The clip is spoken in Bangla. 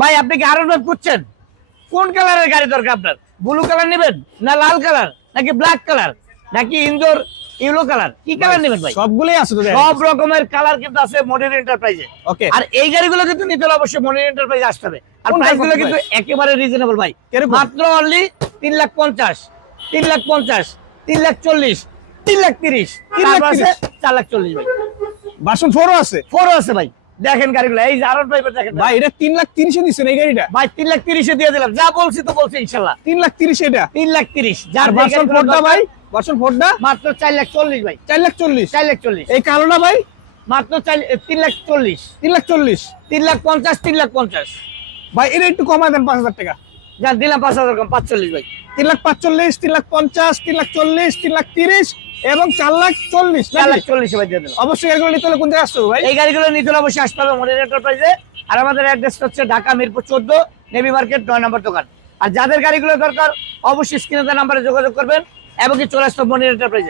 ভাই আপনি কি আরন ভাই খুঁজছেন? কোন কালারের গাড়ি দরকার আপনার? ব্লু কালার নেবেন না লাল কালার নাকি ব্ল্যাক কালার নাকি ইনডোর ইয়েলো কালার? কি কালার নেবেন ভাই? সবগুলোই আছে তো সব রকমের কালার কিন্তু আছে মডেল এন্টারপ্রাইজে। ওকে। আর এই গাড়িগুলো কিন্তু নিতে হলে অবশ্যই মডেল এন্টারপ্রাইজে আসতে হবে। আর কোনটা প্রাইসগুলো কত কিন্তু একেবারে রিজনেবল ভাই। কিরকম? মাত্র অনলি 3,50,000, 3,50,000, 3,40,000, 3,30,000, 3,30,000 4,40,000 ভাই। ভার্সন 4 আছে। 4 আছে ভাই। দেখেন গাড়িগুলো, এই যে আরন ভাইবার দেখেন ভাই এটা 3,30,000 দিছেন এই গাড়িটা? ভাই 3,30,000 দিয়ে দিলাম। যা বলছি তো বলছি ইনশাআল্লাহ। 3,30,000 এটা। 3,30,000 আর যার ভার্সন 4টা ভাই? ভার্সন 4টা মাত্র 4,40,000 ভাই। 4,40,000। 4,40,000 এই কালোটা ভাই? মাত্র 3,40,000, 3,40,000। 3,50,000, 3,50,000 ভাই এটা একটু কমায় দেন 5,000 টাকা। যা দিলাম 5,000 কম, 45,000 ভাই। 3,45,000, 3,50,000, 3,40,000, 3,30,000 এবং 4,40,000। 4,40,000 ভাই দিয়ে দিলাম। অবশ্যই এগুলো নিতে হলে কোন জায়গায় আসতে হবে ভাই? এই গাড়িগুলো নিতে হলে অবশ্যই আসতে হবে মডেল এন্টারপ্রাইজে। আর আমাদের অ্যাড্রেসটা হচ্ছে ঢাকা মিরপুর 14, নেভি মার্কেট 9 নম্বর দোকান। আর যাদের গাড়িগুলো দরকার অবশ্যই স্ক্রিনে দেওয়া নাম্বারে যোগাযোগ করবেন এবং কি চলে আসতে হবে মডেল এন্টারপ্রাইজে।